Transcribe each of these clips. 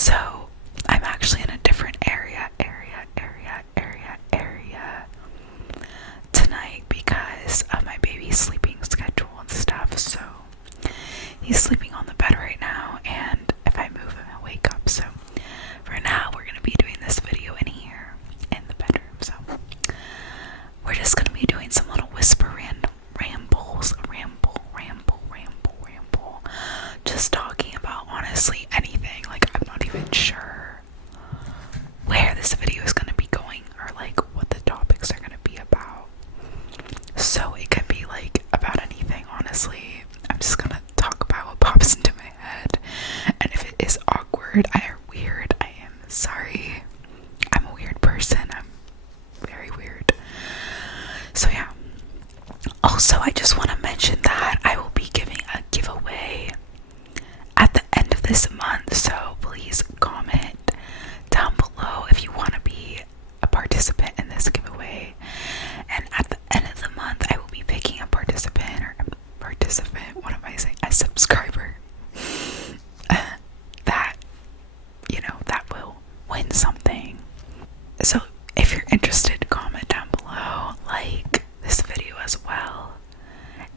So I'm actually in a different area tonight because of my baby's sleeping schedule and stuff. So he's sleeping on the bed right now, and if I move him, he'll wake up. So for now, we're gonna be doing this video in here in the bedroom. So we're just gonna be doing some little whisper rambles, ramble, just talking about honestly anything. Like, I'm not even sure where this video is gonna be going or like what the topics are gonna be about. So it could be like about anything, honestly. I'm just gonna talk about what pops into my head, and if it is awkward or weird, I am sorry. I'm a weird person. I'm very weird. So yeah. Also, I just want to mention that I will be giving a giveaway at the end of this month, so please comment down below if you want to be a participant in this giveaway. And at the end of the month, I will be picking a what am I saying? A subscriber that, that will win something. So if you're interested, comment down below, like this video as well,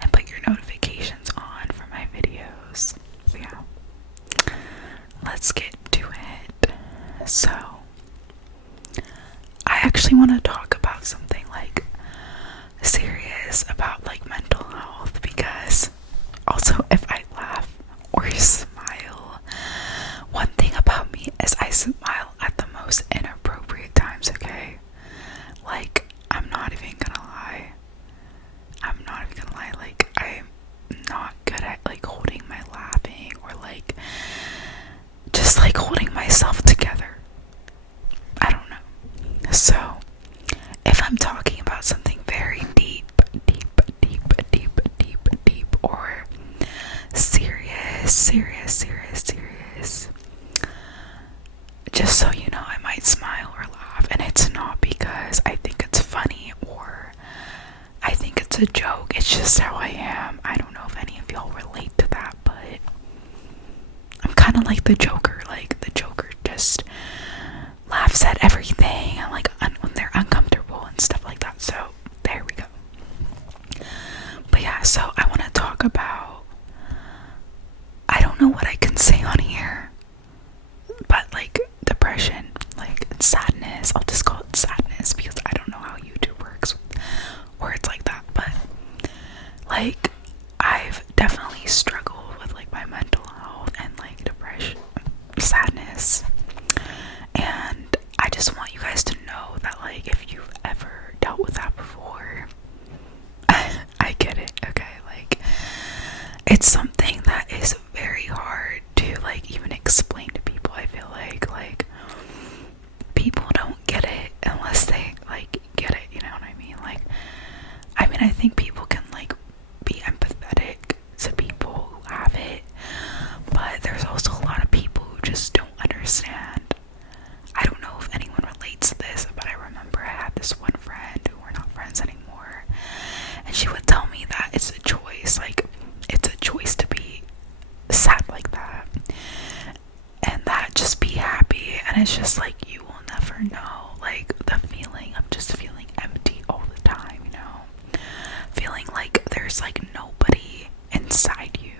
and put your notifications on for my videos. So yeah, let's get to it. So I actually want to talk about something like serious about like mental health, because also if I laugh or smile, one thing about me is I smile at the most inappropriate times, okay? Like, I'm not even gonna lie, like, I'm not good at like holding my laughing or like just like holding myself together. I don't know. So if I'm talking about something very deep, or serious, just so you know, I might smile or laugh, and it's not because I think it's funny or I think it's a joke. It's just how I am. I don't know if any of y'all relate to that, but I'm kind of like the Joker. Like, the Joker just laughs at everything, and like when they're uncomfortable and stuff like that. So there we go. But yeah, so I want to talk about, I don't know what I can say on here, but like depression, like sadness. I'll just call it sadness because I don't know how YouTube works with words like that. But like, I've definitely struggled with like my mental health and like depression, sadness, and I just want you guys to know that like if you've ever dealt with that before, I get it, okay? Like, it's something that is very hard to like even explain to people. I feel like people don't get it unless they like get it, you know what I mean? Like, I think people can like be empathetic to people who have it, but there's also a lot of people who just don't understand. I don't know if anyone relates to this, but I remember I had this one friend who we're not friends anymore, and she would tell me that it's a choice, like it's a choice to be sad like that, and that just be happy. And it's just like, you will never know like the feeling of just feeling empty all the time, you know, feeling like there's like nobody inside you.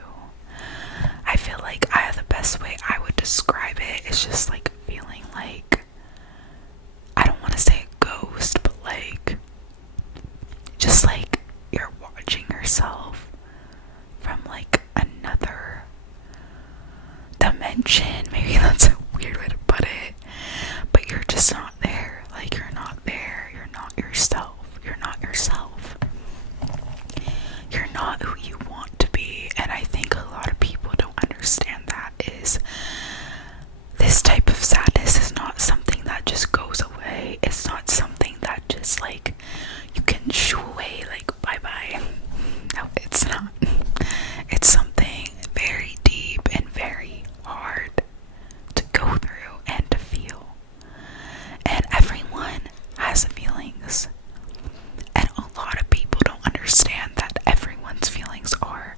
I feel like the best way I would describe it is just like feeling like, I don't want to say a ghost, but like just like you're watching yourself from like another dimension. Maybe that's a weird way to put it, but you're just not there. Like, you're not there. You're not yourself. You're not yourself. You're not who you want to be. And I think a lot of people don't understand that. Is this type of sadness is not something that just goes away. It's not something that just like you can shoo away, like bye bye. No, it's not. It's something very deep and very hard to go through and to feel. And everyone has feelings, and a lot of people don't understand that everyone's feelings are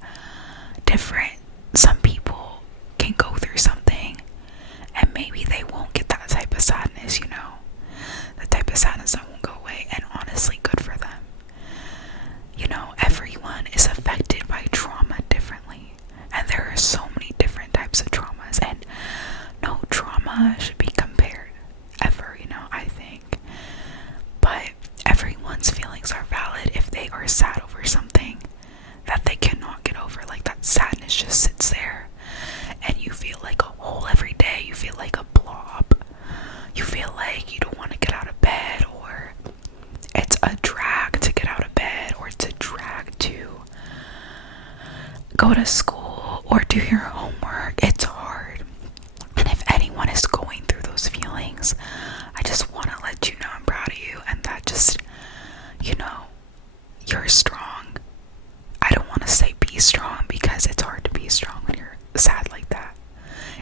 different. Some people can go through something and maybe should be compared ever, I think. But everyone's feelings are valid if they are sad over something that they cannot get over. Like, that sadness just sits there, and you feel like a hole every day. You feel like a blob. You feel like you don't want to get out of bed, or it's a drag to get out of bed, or it's a drag to go to school or do your homework. It's hard. And if anyone is going through those feelings, I just want to let you know I'm proud of you, and that just, you're strong. I don't want to say be strong, because it's hard to be strong when you're sad like that.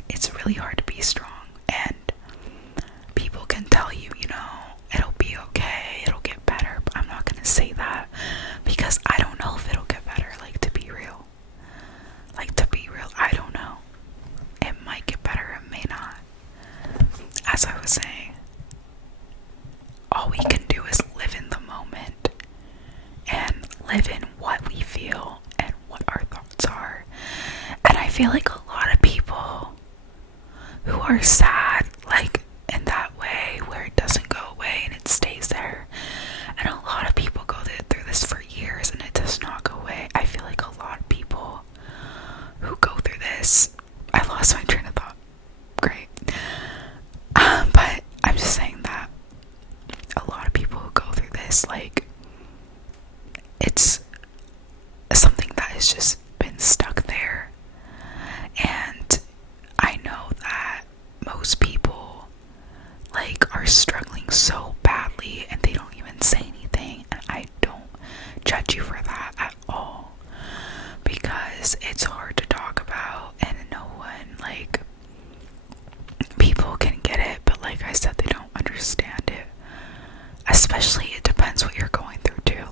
It's really hard to be strong, and people can tell you, it'll be okay, it'll get better, but I'm not gonna say that, because I don't know if it'll get better. To be real, I don't know. It might get better, it may not. As I was saying, all we can do is live in the moment and live in what we feel and what our thoughts are. And I feel like a lot of people who are sad, in that way where it doesn't go away and it stays there, and a lot of people go through this for years and it does not go away. I feel like a lot of people who go through this, I lost my train of thought. Great. But I'm just saying that a lot of people who go through this, it's something that has just been stuck there. And I know that most people, are struggling so badly and they don't even say anything. And I don't judge you for that at all, because it's hard to talk about, and no one, people can get it, but like I said, they don't understand it. Especially, it depends what you're going through too.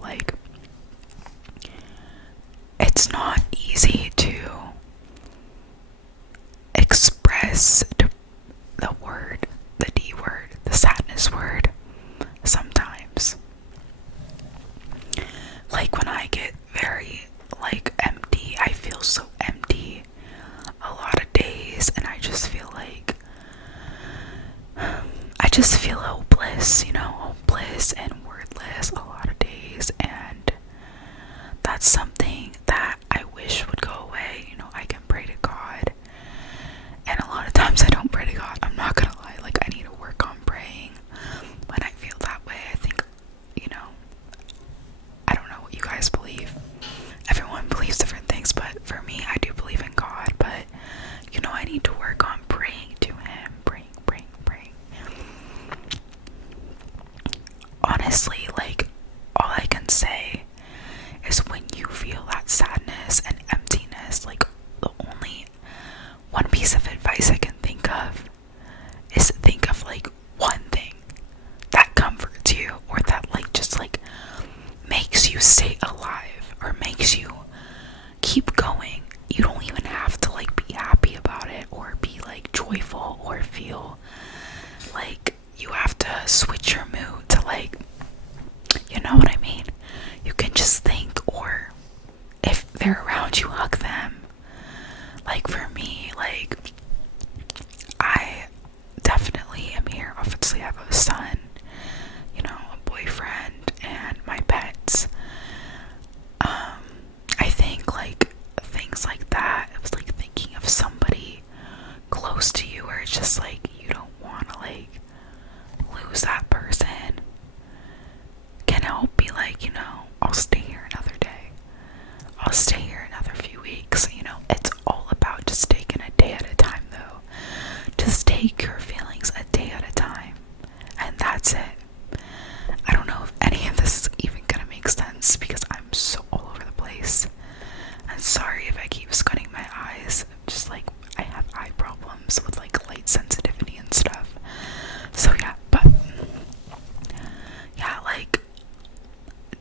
It's not easy to express the word, the D word, the sadness word sometimes. When I get very empty, I feel so empty a lot of days, and I just feel hopeless, hopeless and wordless a lot of days. And that's something that I wish would go away. I can pray to God, and a lot of times I don't pray to God. I'm not gonna lie. I need to work on praying when I feel that way. I think, I don't know what you guys believe. Everyone believes different things, but for me, I do believe in God. But I need to work on praying to Him. Praying. Honestly, all I can say is, when you feel that sadness and emptiness, the only one piece of advice I can think of is think of one thing that comforts you, or that just makes you stay alive, or makes you keep going. You don't even have to be happy about it, or be joyful, or feel you have to switch your mood to you know what I mean? You can just think, or if they're around you, hug them. For me, I definitely am here. Obviously, I have a son, a boyfriend, and my pets. I think things like that. It was thinking of somebody close to you, where it's just you don't want to lose that person, can help be I'll stay here another day. I'll stay here another few weeks. It's all about just taking a day at a time, though. Just take your feelings a day at a time, and that's it. I don't know if any of this is even gonna make sense, because I'm so all over the place. I'm sorry if I keep squinting my eyes. Just I have eye problems with light sensitivity and stuff. So yeah, but yeah,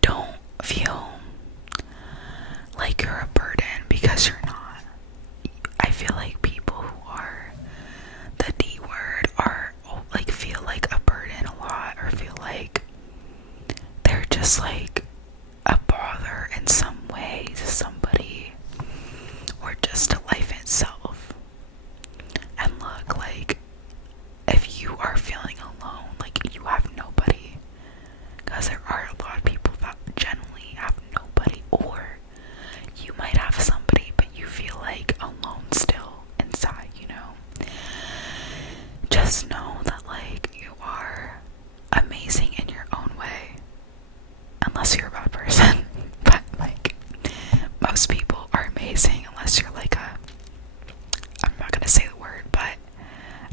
don't feel like you're a burden, because you're not. I feel like people who are the D word are feel like a burden a lot, or feel like they're just a bother in some way to somebody, or just to life itself. And look, just know that like you are amazing in your own way, unless you're a bad person. But like most people are amazing unless you're like I'm not gonna say the word, but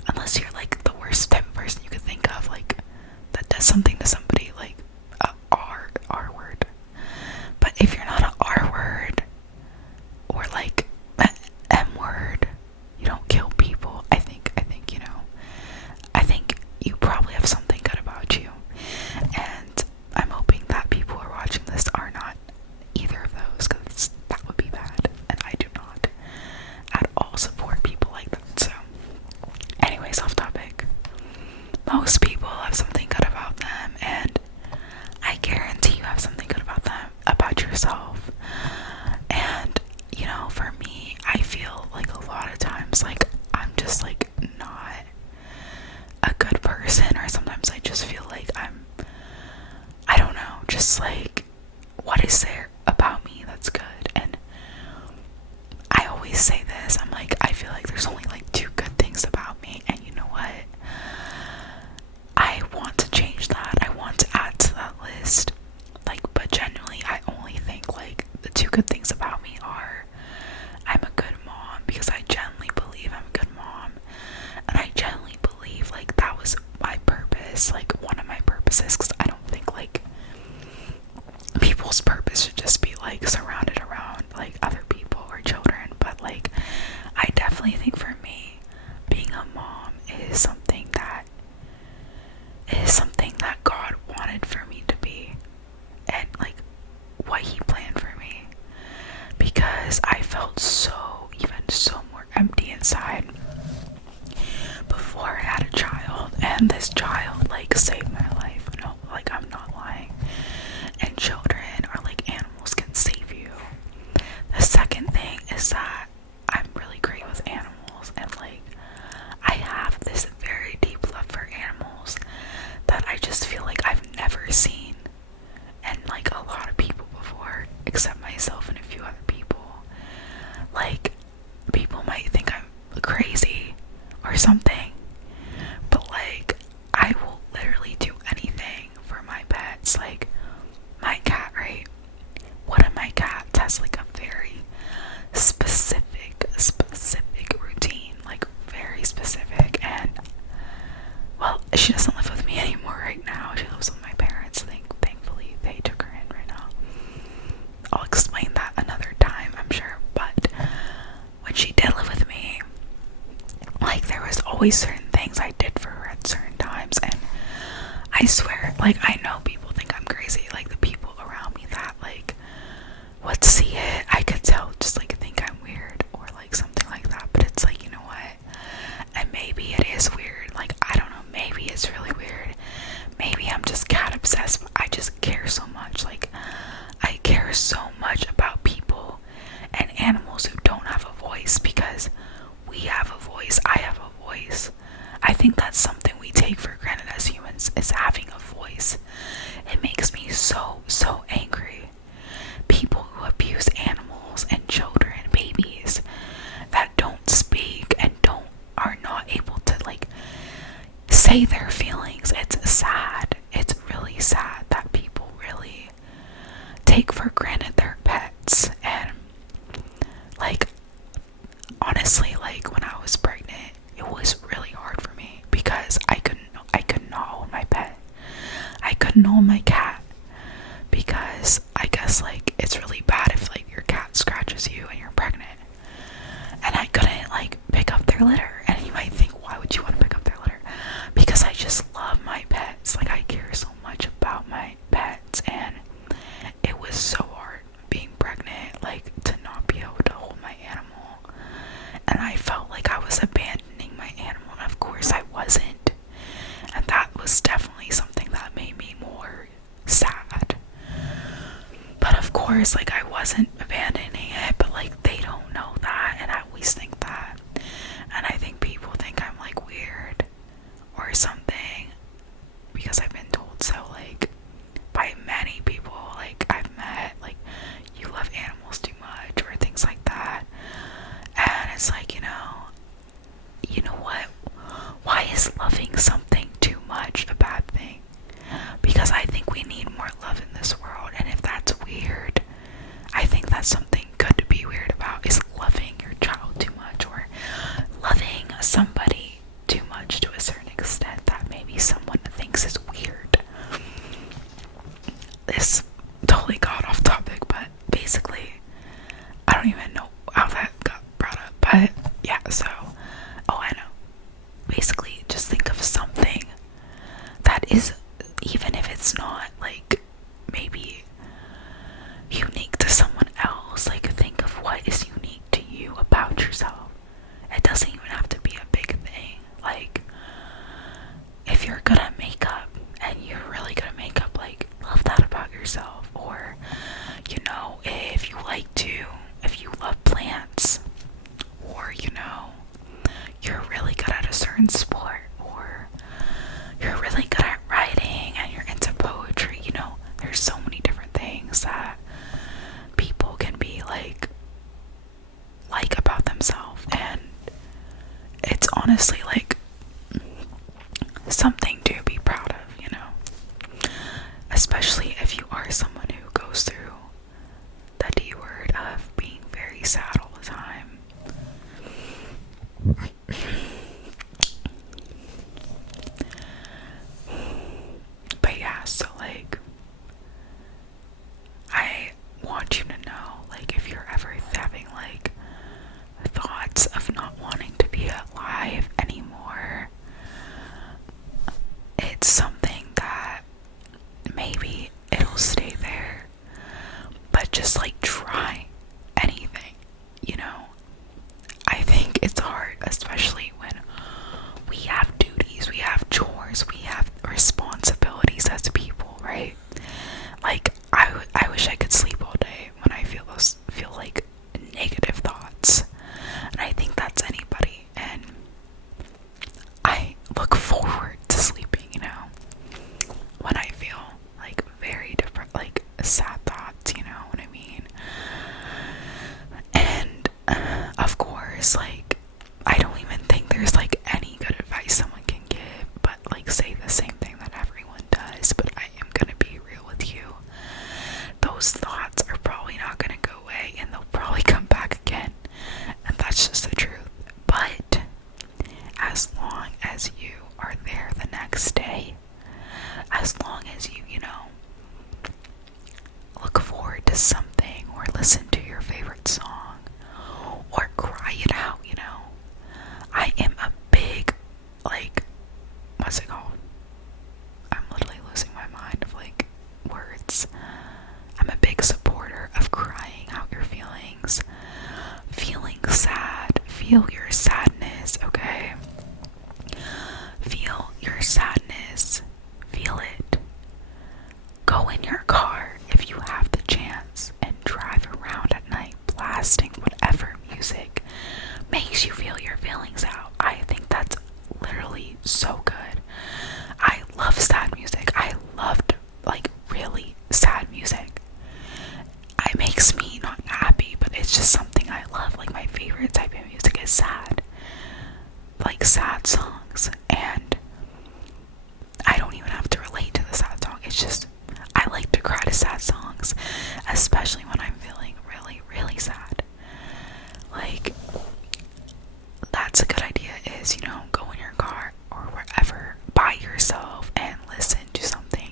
unless you're like the worst type of person you could think of, like that does something to somebody, like a R word. But if you're not a R word or like an M word, you don't kill people. I think you know. I think you probably have something good about you, and I'm hoping that people who are watching this are not either of those, because that would be bad, and I do not at all support people like that. So, anyways, off topic. Most people have something good about them, and I guarantee you have something good about them, about yourself. And you know, for me, I feel like a lot of times like I'm just like not a good person, or sometimes I just feel like I don't know, just like, what is there about me that's good? And I always say this, I'm like, I feel like there's only like 2 good things about me, and you know what? I want to change that. I want to add to that list. Like, but genuinely, I only think like the 2 good things about me are I'm a good mom, because I genuinely believe I'm a good mom, and I genuinely believe like that was my purpose, like one of my purposes, because I don't think like people's purpose should just be like surrounded around like other people or children. But like I definitely think for me, being a mom is something that God wanted for me to be, and like what he planned for me, because I felt so more empty inside before I had a child, and this child like saved my life. No, like I'm not lying. And children or like animals can save you. The second thing is that I'm really great with animals, and like I have this very deep love for animals that I just feel like I've never seen and like a lot of people before, except myself and a few other people. Like, people might think I'm crazy or something, but like I will literally do anything for my pets. Like my cat, right? One of my cats has like a very specific routine, like very specific. And well, she doesn't live with me anymore right now. She lives with my parents. Thankfully they took her in right now. I'll explain that another time, I'm sure. But when she did live with me, like there was always certain things I did for her at certain times, and I swear, like I know people think I'm crazy, like the people around me that like would see it, I could tell, just like think I'm weird or like something like that. But it's like, you know what, and maybe it is weird, like I don't know, maybe it's really weird, maybe I'm just cat obsessed, but I just care so much. Like I care so much about people and animals who don't have a voice, because we have a voice, I have a voice. I think that's something we take for granted as humans, is having a voice. It makes me so angry. People who abuse animals and children, babies, that don't speak and are not able to like say their feelings. It's sad. It's really sad that people really take for granted their pets. And like honestly, like when I was pregnant, it was really hard for me, because I could not hold my pet. I couldn't hold my cat, because I guess like it's really bad if like your cat scratches you and you're pregnant. And I couldn't like pick up their litter. And you might think, why would you want to pick up their litter? Because I just love my pets. Like I care so much about my pets, and it was so hard being pregnant, like to not be able to hold my animal. And I felt like I was abandoning my animal, and of course I wasn't. And that was definitely something that made me more sad. But of course, like I wasn't abandoning it, but like they don't know that, and I always think that. And I think people think I'm like weird or something, because I've been told so, like by many people like I've met, like you love animals too much or things like that. And it's like, you know what, why is love something too much a bad thing, because I think we need more love in this world. And if that's weird, I think that's something good to be weird about, is loving your child too much, or loving somebody too much to a certain extent that maybe someone thinks is weird. This totally got off topic, but basically, I don't even know how that got brought up, but yeah, so, oh, I know. Basically, just think of something that is, even if it's not, like, maybe unique to someone else, like, think of what is unique to you about yourself. It doesn't even have to be a big thing. Like, if you're good at makeup, and you're really good at makeup, like, love that about yourself. Or, you know, if you love plants, or, you know, you're really good at a certain sport, or you're really good at writing and you're into poetry, you know, there's so many different things that people can be like about themselves, and it's honestly like something to be proud of, you know, especially if you are someone who goes through the D word of being very sad all the time. But yeah, so like, I want you to know, like, if you're ever having like thoughts of not wanting to be alive anymore, it's something that maybe it'll stay there, but just like try anything, you know. I think it's hard, especially when we have duties, we have chores, we have responsibilities as people, right? Like, I wish I could sleep all day when I feel like negative thoughts, and I think that's anybody, and I look forward to sleeping, you know, when I feel like very different, like sad thoughts, you know what I mean? And of course, like, I don't even think there's like any good advice someone can give, but like say the same thing that everyone does. But I am gonna be real with you, those thoughts are probably not gonna go away, and they'll probably come back again, and that's just the truth. But as long as you are there the next day, as long as you know, look forward to something, or listen to your favorite song, or cry it out, you know. I am a big, like, what's it called? I'm literally losing my mind of like words. I'm a big supporter of crying out your feelings. Feeling sad, feel your sadness, okay? Feel your sadness, feel it. Go in your car if you have the chance and drive around at night blasting whatever music makes you feel your feelings out. I think that's literally so good. I love sad music. I loved like really sad music. It makes me not happy, but it's just something I love. Like, my favorite type of music is sad, like sad songs, and I don't even have to relate to the sad song. It's just, I like to cry to sad songs, especially when I'm feeling really, really sad. Like, that's a good idea, is, you know, go in your car or wherever by yourself and listen to something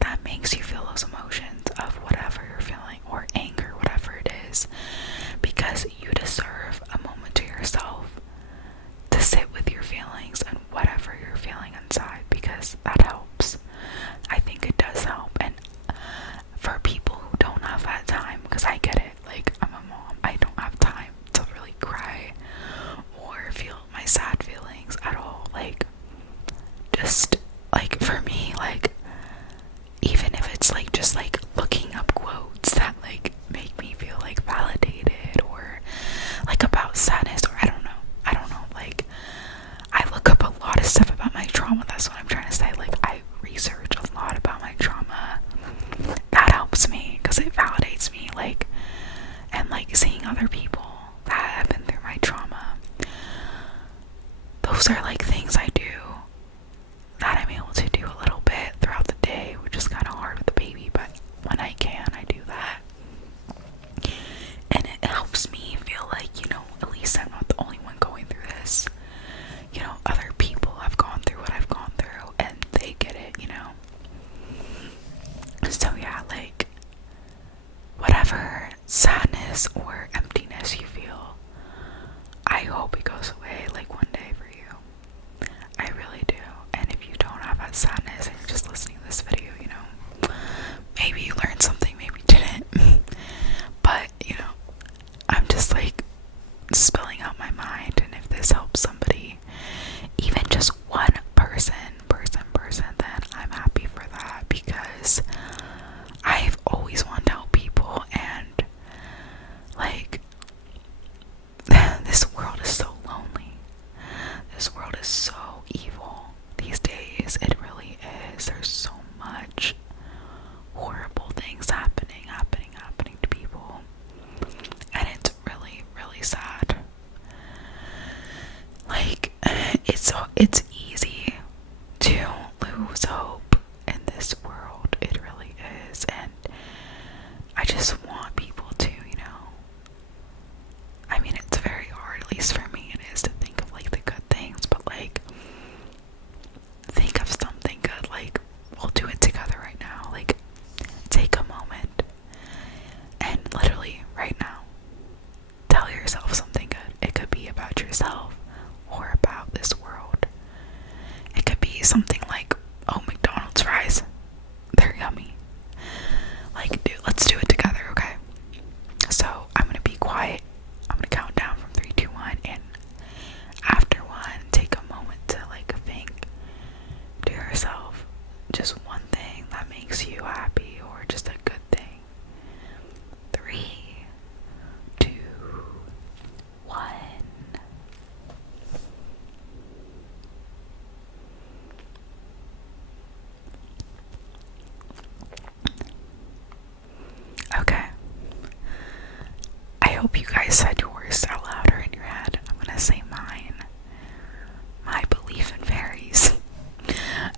that makes you feel those emotions of whatever you're feeling, or anger, whatever it is, because you deserve a moment to yourself to sit with your feelings and whatever you're feeling inside, because that helps. I think it does help. And for people who don't have that time, because I get it, like, I'm a mom, I don't have time to really cry or feel my sad feelings at all. Like, just like, for me, like, even if it's like just like looking up quotes that like make me feel like validated, or like about sadness, or I don't know, like, I look up a lot of stuff about my trauma. That's what I'm trying to say. Like, I research a lot about my trauma. That helps me because it validates me, like, and like seeing other people that have been through my trauma, those are like things I do just so evil these days. It really is. There's so much horrible things happening to people. And it's really, really sad. Like, it's easy to lose hope in this world. It really is. And I just want people to, I mean, it's very hard, at least for me it is, to think of like the good things, but like, think of something good. Like, we'll do it together right now. Like, take a moment and literally right now tell yourself something good. It could be about yourself or about this world. It could be something like, oh, McDonald's fries, they're yummy. Like, dude, let's do it together, okay? So I'm gonna be quiet. I'm gonna count down from 3, 2, 1, and after 1, take a moment to like think to yourself just one thing that makes you happy or just a good thing. 3, 2, 1. Okay. I hope you guys said yours out loud or in your head. I'm gonna say mine. My belief in fairies.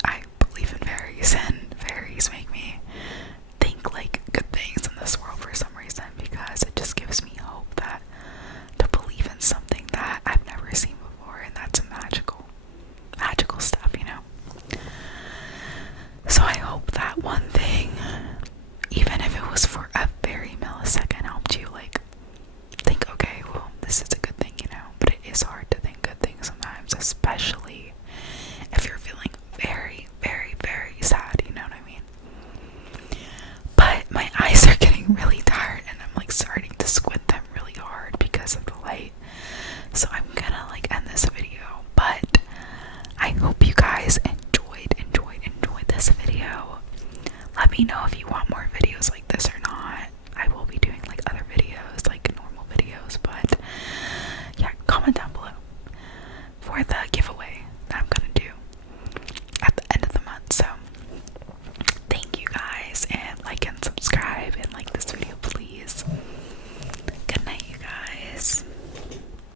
I believe in fairies, and fairies make me think like good things in this world for some reason, because it just gives me hope that to believe in something that I've never seen before, and that's magical stuff, So I hope that one thing, even if it was for a very millisecond, helped you like think, okay, well, this is a good thing, but it is hard to think good things sometimes, especially if you're feeling very, very, very sad, you know what I mean? But my eyes are getting really tired, and I'm like starting to squint them really hard because of the light. So I'm gonna like end this video, but I hope you guys enjoyed this video. Let me know